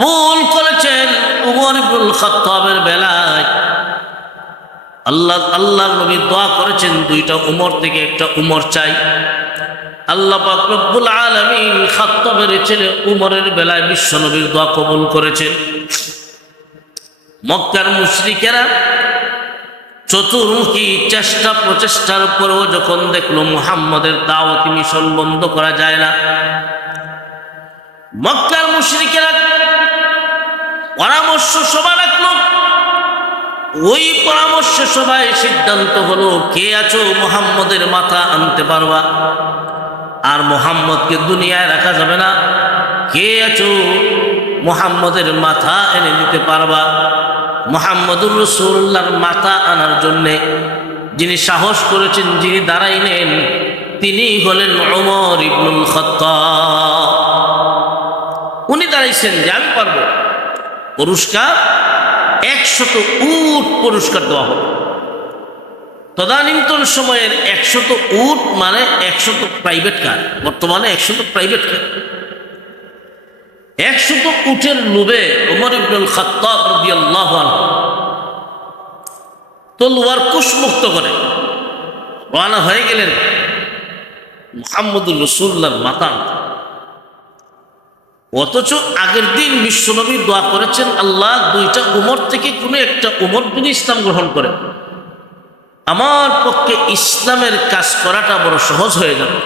ভুল করেছেন উমর ইবনুল খাত্তাবের বেলায়। আল্লাহ নবী দোয়া করেছেন দুইটা উমর থেকে একটা উমর চাই। আল্লাহ পাক রব্বুল আলামিন খাত্তাবের ছেলে উমরের বেলায় বিশ্ব নবীর দোয়া কবুল করেছেন। মক্কার মুশরিকেরা চতুর্মুখী চেষ্টা প্রচেষ্টার পরেও যখন দেখলো মুহাম্মদের দাওয়াতি মিশন বন্ধ করা যায় না, মক্কার মুশরিকেরা পরামর্শ সভা রাখলো। ওই পরামর্শ সভায় সিদ্ধান্ত হলো, কে আছো মুহাম্মদের মাথা আনতে পারবা, আর মুহাম্মদকে দুনিয়ায় রাখা যাবে না, কে আছো মুহাম্মদের মাথা এনে দিতে পারবা। মুহাম্মদুর রাসূলুল্লাহর মাথা আনার জন্যে যিনি সাহস করেছেন, যিনি দাঁড়াইলেন, তিনি হলেন উমর ইবনুল খাত্তাব। উনি দাঁড়াইছেন যে আমি পারবো। পুরস্কার 100 উট পুরস্কার দেওয়া হবে। তদানীন্তন সময়ের 100 উট মানে 100 প্রাইভেট কার। বর্তমানে 100 প্রাইভেট কার। 100 উটের লোভে উমর ইবনুল খাত্তাব রাদিয়াল্লাহু আনহু তলোয়ার কুশমুক্ত করে রওনা হয়ে গেলেন মুহাম্মদুর রাসূলুল্লাহর মাথা আনতে। অথচ আগের দিন বিশ্বনবী দোয়া করেছেন, আল্লাহ দুইটা উমর থেকে কোনো একটা উমর যদি ইসলাম গ্রহণ করে, আমার পক্ষে ইসলামের কাজ করাটা বড় সহজ হয়ে যাবে।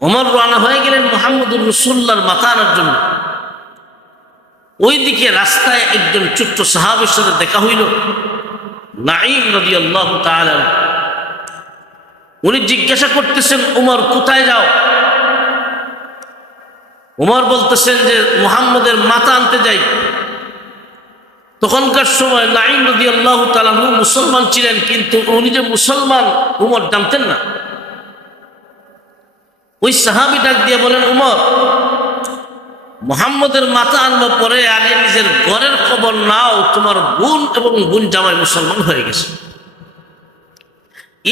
ওমর রওনা হয়ে গেলেন মুহাম্মদুর রাসূলুল্লাহর মাথা আনার জন্য। ওইদিকে রাস্তায় একজন ছোট্ট সাহাবীর সাথে দেখা হইল, নাঈম রাদিয়াল্লাহু তাআলা। উনি জিজ্ঞাসা করতেছেন, ওমর কোথায় যাও? ওমর বলতেছেন যে মুহাম্মদের মাথা আনতে যাই। তখনকার সময় নাঈম রাদিয়াল্লাহু তাআলা মুসলমান ছিলেন, কিন্তু উনি যে মুসলমান ওমর জানতেন না। ওই সাহাবী ডাক দিয়ে বলেন, ওমর মুহাম্মদের মাথা আনবো, পরে আগে নিজের ঘরের খবর নাও, তোমার বোন এবং বোন জামাই মুসলমান হয়ে গেছে।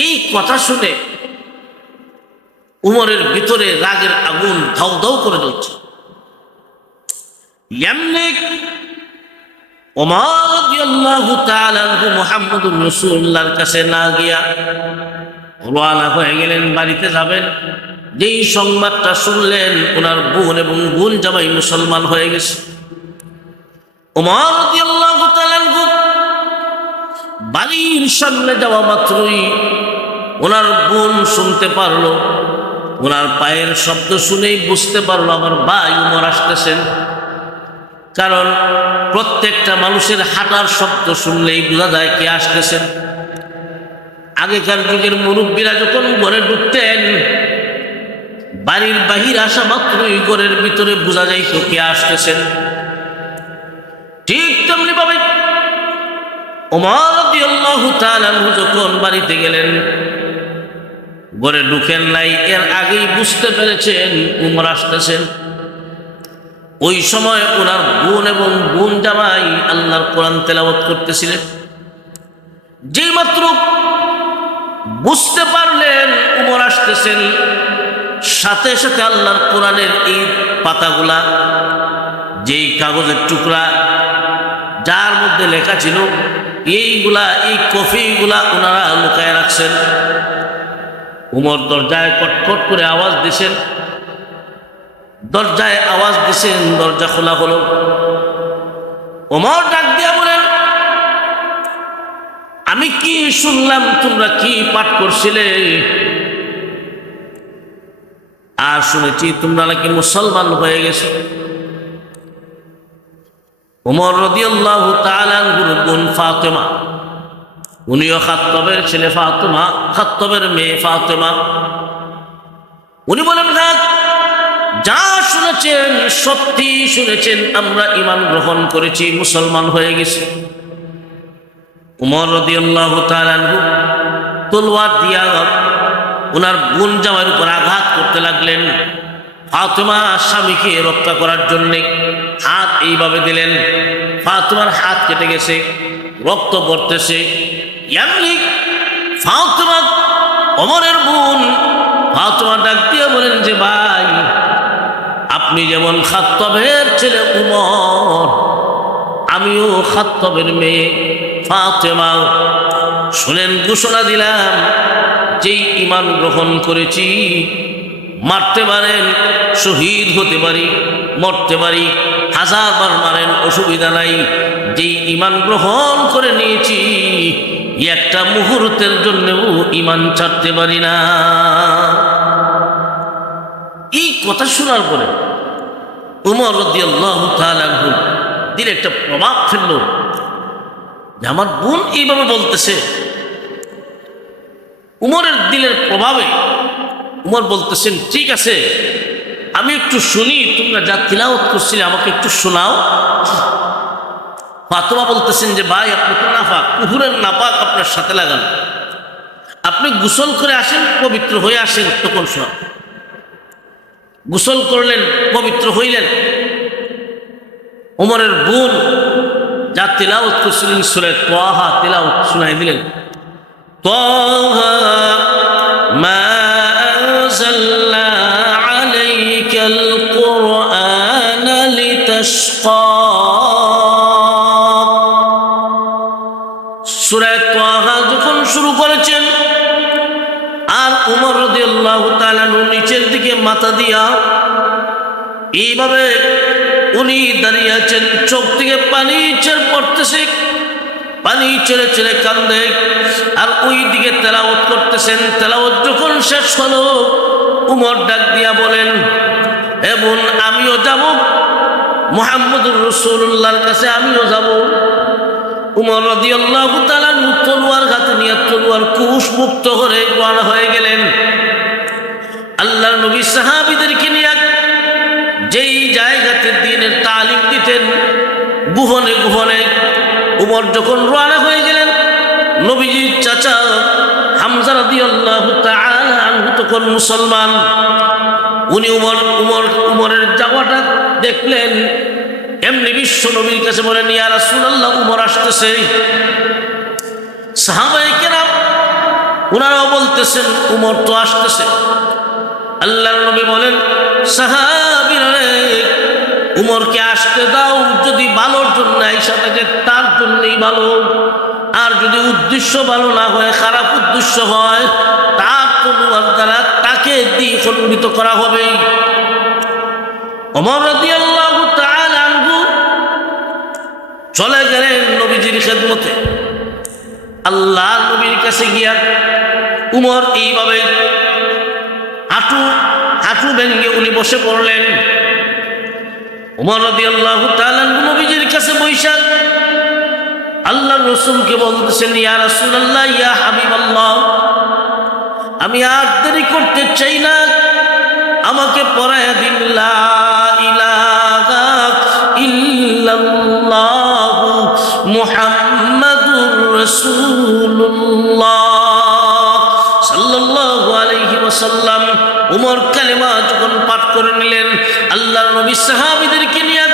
এই কথা শুনে উমরের ভিতরে রাগের আগুন ধাউ ধাউ করে জ্বলছে। এমনি ওমর রাদিয়াল্লাহু তাআলা মুহাম্মদুর রাসূলুল্লাহর কাছে না গিয়া রওনা হয়ে গেলেন, বাড়িতে যাবেন। যেই সংবাদটা শুনলেন ওনার বোন এবং বোন জামাই মুসলমান হয়ে গেছে, ওমর রাদিয়াল্লাহু তাআলা বাড়ির সামনে যাওয়া মাত্রই ওনার বোন শুনতে পারলো, ওনার পায়ের শব্দ শুনেই বুঝতে পারলো আমার ভাই উমর আসতেছেন। কারণ প্রত্যেকটা মানুষের হাঁটার শব্দ শুনলেই বোঝা যায় কে আসতেছেন। আগেকার যুগের মুরব্বীরা যখন ঘরে ঢুকতেন, বাড়ির বাহির আসা মাত্রই ঘরের ভিতরে বোঝা যাইত কে আসতেছেন। ঠিক তেমনি ভাবে ওমর রাদিয়াল্লাহু তাআলা যখন বাড়িতে গেলেন, ঘরে ঢুকেন নাই, এর আগেই বুঝতে পেরেছেন উমর আসতেছেন। ওই সময় ওনার বোন এবং বোন জামাই আল্লাহর কোরআন তেলাওয়াত করতেছিলেন। যেই মাত্র বুঝতে পারলেন উমর আসতেছেন, সাথে সাথে আল্লাহর কোরআনের এই পাতাগুলা, যেই কাগজের টুকরা যার মধ্যে লেখা ছিল, এইগুলা এই কফিগুলা ওনারা লুকায় রাখছেন। উমর দরজায় কটকট করে আওয়াজ দিছেন, দরজায় আওয়াজ দিছেন, দরজা খোলা হলো। ওমর ডাক দিয়া বলেন, আমি কি শুনলাম তোমরা কি পাঠ করছিলে? আর শুনেছি তোমরা নাকি মুসলমান হয়ে গেছো। ওমর রাদিয়াল্লাহু তাআলা আনহুর বোন ফাতেমা, উনিও খাত্তাবের ছেলে ফাতেমা, খাত্তাবের মেয়ে ফাতেমা। উনি বলেন, হ্যাঁ যা শুনেছেন সত্যি শুনেছেন, আমরা ঈমান গ্রহণ করেছি, মুসলমান হয়ে গেছি। ওমর রাদিয়াল্লাহু তাআলা আনহু তলোয়ার দিয়া ওনার বোন জামাইয়ের উপর আঘাত করতে লাগলেন। ফাতেমা স্বামীকে রক্ষা করার জন্য হাত এইভাবে দিলেন, ফাতেমার হাত কেটে গেছে, রক্ত পড়তেছে। এমনি ফাতেমা ওমরের বোন ফাতেমা ডাক দিয়ে বলেন যে ভাই, আপনি যেমন খাত্তাবের ছেলে উমর, আমিও খাত্তাবের মেয়ে ফাতেমা। শুনেন, ঘোষণা দিলাম, যেই ঈমান গ্রহণ করেছি, মারতে পারেন, শহীদ হতে পারি, মরতে পারি, 1000 বার মারেন, অসুবিধা নাই। যেই ঈমান গ্রহণ করে নিয়েছি, একটা মুহূর্তের জন্যও ঈমান ছাড়তে পারি না। এই কথা শোনার পরে উমর রাদিয়াল্লাহু তাআলা আনহু দিলে একটা প্রভাব ফেলল যে আমার বোন এইভাবে বলতেছে। উমরের দিলের প্রভাবে উমর বলতেছেন, ঠিক আছে, আমি একটু শুনি, তোমরা যা তিলাওয়াত করছিলে আমাকে একটু শোনাও। ফাতেমা বলতেছেন যে ভাই, আপনি তো নাপাক, কুহুরের নাপাক আপনার সাথে লাগান, আপনি গোসল করে আসেন, পবিত্র হয়ে আসেন, তখন শোনান। গোসল করলেন, পবিত্র হইলেন। ওমরের বোন যা তিলাওয়াত করছিলেন সূরা তাহা তিলাওয়াত শোনাই দিলেন। তাহা মা আনজালনা আলাইকাল কুরআনা লিতাশকা। সূরা তাহা যখন শুরু করেছেন, আর উমর রাদিয়াল্লাহু তাআলা নিচের দিকে মাথা দিয়া এইভাবে উনি দাঁড়িয়ে আছেন, চোখ থেকে পানি ছেড়ে পড়তেছে, পানি ছেড়ে ছেড়ে কান্দে, আর ওই দিকে তেলাওয়াত করতেছেন। তেলাওয়াত যখন শেষ হলো, উমর ডাক দিয়া বলেন, এ বোন, আমিও যাব মুহাম্মদুর রাসূলুল্লাহর কাছে, আমিও যাব। উমর রাদিয়াল্লাহু তাআলা তলোয়ার হাতে নিয়ে তলোয়ার কুশ মুক্ত করে রওনা হয়ে গেলেন। আল্লাহর নবী সাহাবীদেরকে নিয়ে যেই জায়গাতে দ্বীনের তালিম দিতেন, গুহনে গুহনে, উমর যখন রওনা হয়ে গেলেন, নবীজির চাচা হামজা রাদিয়াল্লাহু তাআলা আনহু তখন মুসলমান। উনি উমরের যাওয়াটা দেখলেন, এমনি বিশ্ব নবীর কাছে বলেন, ইয়া রাসূলুল্লাহ, উমর আসতেছে। সাহাবায়ে কেরাম ওনারাও বলতেছেন, উমর তো আসতেছে। আল্লাহর নবী বলেন, সাহাবীরা, উমরকে আসতে দাও, যদি ভালোর জন্য আইসা থাকে তার জন্যই ভালো, আর যদি উদ্দেশ্য ভালো না হয়, খারাপ উদ্দেশ্য হয়, তার তলোয়ার দ্বারা তাকে দ্বিখণ্ডিত করা হবে। ওমর রাদিয়াল্লাহু তাআলা আনহু চলে গেলেন নবীজির খেদমতে। আল্লাহ নবীর কাছে গিয়া উমর এইভাবে হাঁটু ভেঙে উনি বসে পড়লেন। উমর রাদিয়াল্লাহু তাআলা নবীজির কাছে বৈশা আল্লাহর রাসূলকে বলতেছেন, ইয়া রাসূলুল্লাহ, ইয়া হাবিবাল্লাহ, আমি আর দেরি করতে চাই না, আমাকে পড়ায়া দিন লা ইলাহা ইল্লাল্লাহ মুহাম্মাদুর রাসূলুল্লাহ সাল্লাল্লাহু আলাইহি ওয়াসাল্লাম। উমর কালেমা যখন পাঠ করে নিলেন, আল্লাহর নবী সাহাবীদেরকে নিয়ে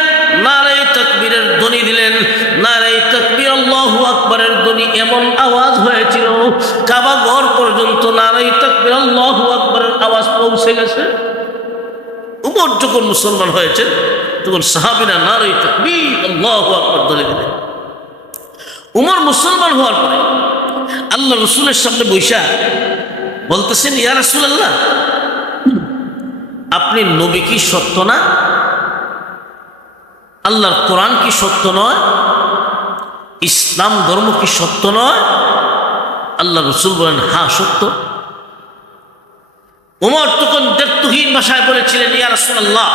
নারে তাকবীরের ধ্বনি দিলেন। নারে তাকবীর, আল্লাহু আকবারের ধ্বনি এমন আওয়াজ হয়েছিল, কাবা ঘর পর্যন্ত নারে তাকবীর, আল্লাহু আকবারের আওয়াজ পৌঁছে গেছে। উমর যখন মুসলমান হয়েছেন, তখন সাহাবীরা নারে তাকবীর, আল্লাহু আকবার ধ্বনি দিলেন। উমর মুসলমান হওয়ার পরে আল্লাহ রাসূলের সামনে বৈশা বলতেছেন, ইয়া রাসূলুল্লাহ, আপনি নবী কি সত্য না? আল্লাহর কোরআন কি সত্য নয়? ইসলাম ধর্ম কি সত্য নয়? আল্লাহ রাসূল বলেন, হ্যাঁ সত্য। উমর তখন দ্ব্যর্থহীন ভাষায় বলেছিলেন, ইয়া রাসূলুল্লাহ,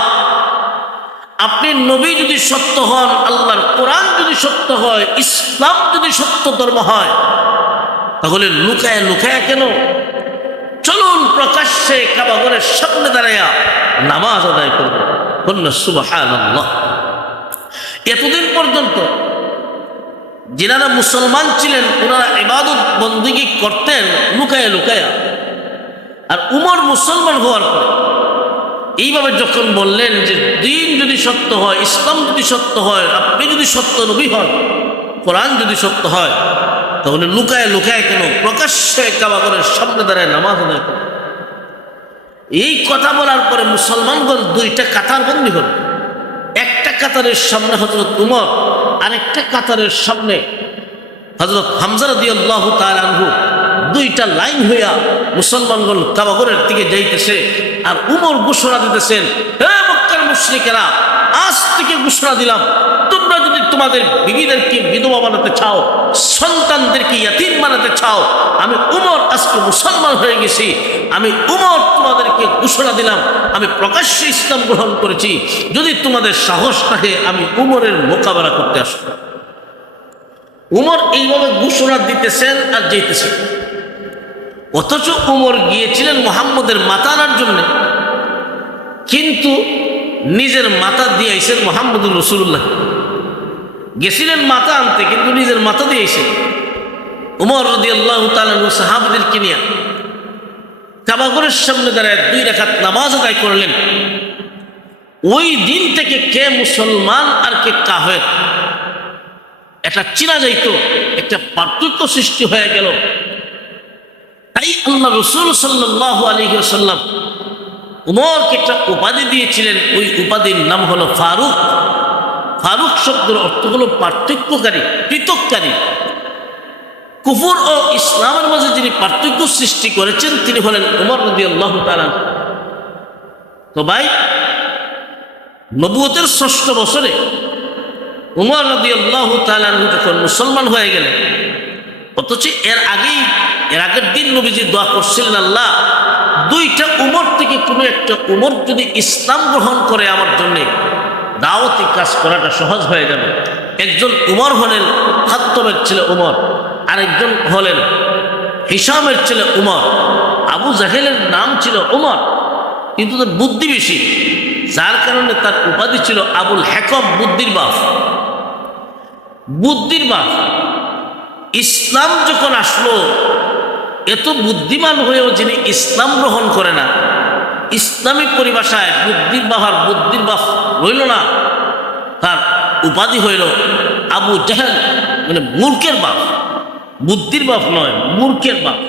আপনি নবী যদি সত্য হন, আল্লাহর কোরআন যদি সত্য হয়, ইসলাম যদি সত্য ধর্ম হয়, তাহলে লুকায় লুকায় কেন? চলুন প্রকাশ্যে কাবা ঘরের সামনে দাঁড়াইয়া নামাজ আদায় করব। বললেন সুবহানাল্লাহ। এতদিন পর্যন্ত যিনারা মুসলমান ছিলেন, ওনারা ইবাদত বন্দেগী করতেন লুকায়া লুকায়া। আর উমর মুসলমান হওয়ার পরে এইভাবে যখন বললেন যে দিন যদি সত্য হয়, ইসলাম যদি সত্য হয়, আপনি যদি সত্য নবী হন, কোরআন যদি সত্য হয়, তাহলে লুকায় লুকায় কেন? প্রকাশ্যে কাবা ঘরের সামনে দাঁড়ায় নামাজ আদায় করে। এই কথা বলার পরে মুসলমানগণ দুইটা কাতার বন্দী হল। একটা কাতারের সামনে হযরত উমর, আরেকটা কাতারের সামনে হযরত হামজা রাদিয়াল্লাহু তাআলা আনহু। দুইটা লাইন হইয়া মুসলমানগণ কাবাগরের দিকে যাইতেছে, আর উমর ঘোষণা দিতেছেন, হে মক্কার মুশরিকেরা, আজ থেকে ঘোষণা দিলাম, তোমরা যদি তোমাদের বিবিদেরকে বিধবা বানাতে চাও, সন্তানদেরকে ইয়াতীম বানাতে চাও, আমি উমর আজকে মুসলমান হয়ে গেছি। আমি উমর তোমাদেরকে ঘোষণা দিলাম, আমি প্রকাশ্যে ইসলাম গ্রহণ করেছি। যদি তোমাদের সাহস থাকে আমি উমরের মোকাবেলা করতে আসব। উমর এইভাবে ঘোষণা দিতেছেন আর যেতেছেন। অথচ উমর গিয়েছিলেন মুহাম্মদের মাথা আনার জন্য, কিন্তু নিজের মাথা দিয়ে আইছেন মুহাম্মদুর রাসূলুল্লাহ। গেছিলেন মাথা আনতে, কিন্তু নিজের মাথা দিয়ে আইছেন। উমর রাদিয়াল্লাহু তাআলা সাহাবাদেরকে নিয়ে কাবাগরের সামনে দাঁড়ায় 2 রাকাত নামাজ আদায় করলেন। ওই দিন থেকে কে মুসলমান আর কে কাফের এটা চিনা যাইত, একটা পার্থক্য সৃষ্টি হয়ে গেল। তাই আল্লাহ রাসূল সাল্লাল্লাহু আলাইহি ওয়াসাল্লাম উমরকে একটা উপাধি দিয়েছিলেন। ওই উপাধির নাম হলো ফারুক। ফারুক শব্দের অর্থ হলো পার্থক্যকারী, পৃথককারী। কুফর ও ইসলামের মাঝে যিনি পার্থক্য সৃষ্টি করেছেন তিনি হলেন উমর রাদিয়াল্লাহু তাআলা। তো ভাই, নবুয়তের 6ষ্ঠ বছরে উমর রাদিয়াল্লাহু তাআলা যখন মুসলমান হয়ে গেলেন, অথচ এর আগের দিন নবীজি দোয়া করছিলেন, আল্লাহ, 2টা উমর থেকে কোনো একটা উমর যদি ইসলাম গ্রহণ করে আমার জন্য দাওয়াতি কাজ করাটা সহজ হয়ে যাবে। একজন উমর হলেন খাত্তাবের ছেলে উমর, আরেকজন হলেন হিশামের ছেলে উমর। আবু জাহেলের নাম ছিল উমর, কিন্তু তার বুদ্ধি বেশি, যার কারণে তার উপাধি ছিল আবুল হেকম, বুদ্ধির বাপ। বুদ্ধির বাপ। ইসলাম যখন আসলো, এত বুদ্ধিমান হয়েও যিনি ইসলাম গ্রহণ করে না, ইসলামিক পরিভাষায় বুদ্ধির বাপ রইল না, তার উপাধি হইল আবু জাহেল, মানে মূর্খের বাপ। বুদ্ধির বাপ নয়, মূর্খের বাপ।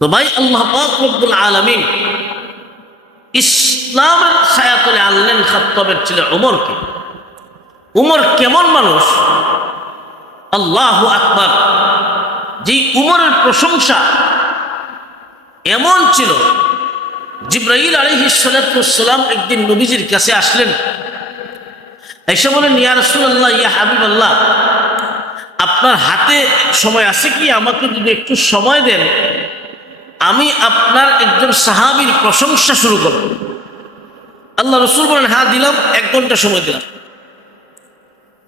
তো ভাই, আল্লাহ পাক রব্বুল আলামিন ইসলামের ছায়াতলে আনলেন খাত্তাবের ছেলে উমরকে। উমর কেমন মানুষ, আল্লাহু আকবার! যে উমরের প্রশংসা এমন ছিল, জিবরাইল আলাইহিস সালাতু ওয়াস সালাম একদিন নবীজির কাছে আসলেন, এসে বলেন, ইয়া রাসূলুল্লাহ, ইয়া হাবিবাল্লাহ, আপনার হাতে সময় আছে কি? আমাকে যদি একটু সময় দেন, আমি আপনার একজন সাহাবীর প্রশংসা শুরু করব। আল্লাহ রাসূল বলেন, হ্যাঁ দিলাম, 1 ঘন্টা সময় দিলাম।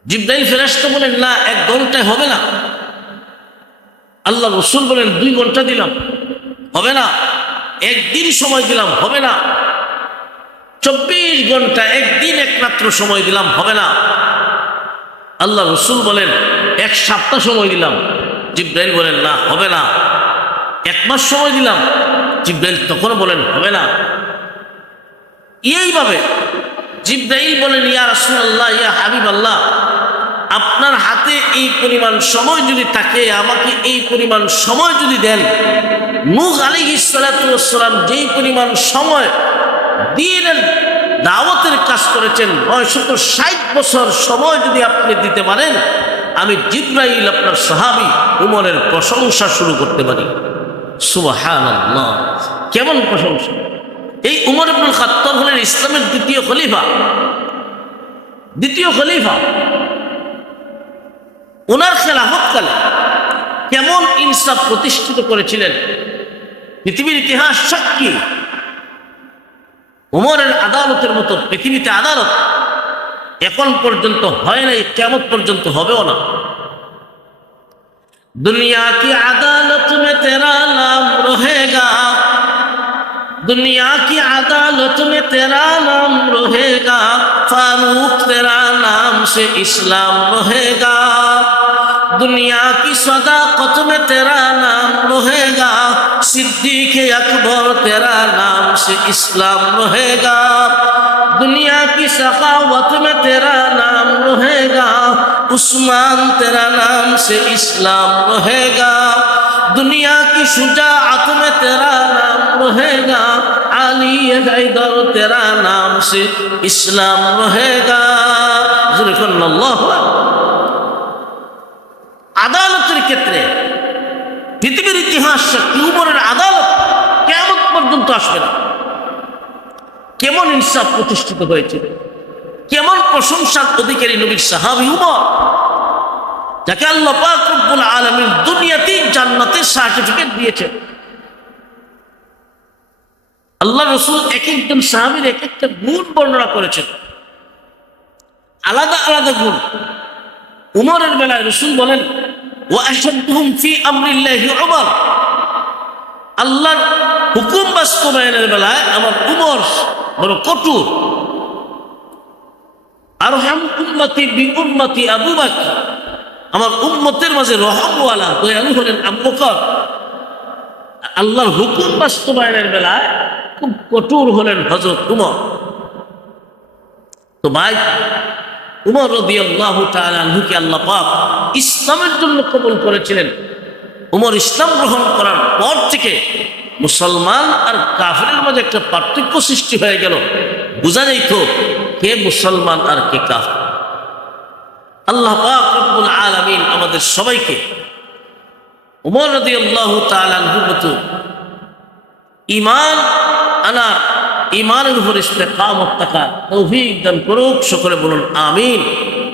জিবরাইল ফেরেশতা বলেন, না, 1 ঘন্টায় হবে না। আল্লাহ রাসূল বলেন, 2 ঘন্টা দিলাম, হবে না। 1 দিন সময় দিলাম, হবে না। 24 ঘন্টা, 1 দিন 1 রাত্র সময় দিলাম, হবে না। আল্লাহ রাসূল বলেন, 1 সপ্তাহ সময় দিলাম। জিবরাইল বলেন, না, হবে না। 1 মাস সময় দিলাম। জিবরাইল তখন বলেন, হবে না। এইভাবে জিবরাইল বলেন, ইয়া রাসূলুল্লাহ, ইয়া হাবিবাল্লাহ, আপনার হাতে এই পরিমাণ সময় যদি থাকে, আমাকে এই পরিমাণ সময় যদি দেন, নূহ আলাইহিস সালাতু ওয়াস সালাম যেই পরিমাণ সময় দিনের দাওয়াতের কাজ করেছেন, 960 বছর সময় যদি আপনি দিতে পারেন, আমি জিবরাইল আপনার সাহাবী উমরের প্রশংসা শুরু করতে পারি। সুবহানাল্লাহ! কেমন প্রশংসা! এই উমর ইবনুল খাত্তাব হলেন ইসলামের দ্বিতীয় খলিফা। ওনার খেলাফতকালে কেমন ইনসাফ প্রতিষ্ঠিত করেছিলেন পৃথিবীর ইতিহাস সাক্ষী। উমরের আদালতের মতো পৃথিবীতে আদালত এখন পর্যন্ত হয় নাই, কিয়ামত পর্যন্ত হবেও না। দুনিয়া কি আদালত মে তেরা নাম রহেগা, दुनिया की अदालत में तेरा नाम रहेगा, फारूक तेरा नाम से इस्लाम रहेगा। दुनिया की सदाकत में तेरा नाम रहेगा, सिद्दीक अकबर तेरा नाम से इस्लाम रहेगा। दुनिया की सखावत में तेरा नाम रहेगा, उस्मान तेरा नाम से इस्लाम रहेगा। दुनिया की शुजाअत में तेरा नाम रहेगा, अली हैदर तेरा नाम से इस्लाम रहेगा। আদালতের ক্ষেত্রে পৃথিবীর ইতিহাস সাক্ষী উমরের আদালত কিয়ামত পর্যন্ত আসবে না। কেমন ইনসাফ প্রতিষ্ঠিত হয়েছিল, কেমন প্রশংসার অধিকারী নবীর সাহাবী উমর, যাকে আল্লাহ পাক রব্বুল আলামিন দুনিয়াতেই জান্নাতের সার্টিফিকেট দিয়েছেন। আল্লাহ রাসূল এক একজন সাহাবীর এক একটা গুণ বর্ণনা করেছেন, আলাদা আলাদা গুণ। উমরের বেলায় রাসূল বলেন, ওয়া আশাদুহুম ফি আমরিল্লাহি উমর, আল্লাহর হুকুম বাস্তবায়নের বেলায় আমার উমর বড় কঠোর। আরহাম উম্মতি বি উম্মতি আবু বকর, আমার উম্মতের মাঝে রহমওয়ালা দয়ালু হলেন আবু বকর। আল্লাহর হুকুম বাস্তবায়নের বেলায় খুব কঠোর হলেন হযরত উমর। তো ভাই, উমর রাদিয়াল্লাহু তাআলা আনহুকে আল্লাহ পাক ইসলামের জন্য কবুল করেছিলেন। উমর ইসলাম গ্রহণ করার পর থেকে মুসলমান আর কাফেরের মাঝে একটা পার্থক্য সৃষ্টি হয়ে গেল, বোঝা যাইত কে মুসলমান আর কে কাফের। আল্লাহ পাক রব্বুল আলামিন আমাদের সবাইকে উমর রাদিয়াল্লাহু তাআলা আনহুর মতো ঈমান আনা, ঈমানের উপর ইস্তেকামত থাকার তৌফিক দান করুক। সকলে বলুন আমিন।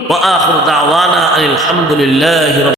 ওয়া আখিরু দাওয়ানা আলহামদুলিল্লাহি।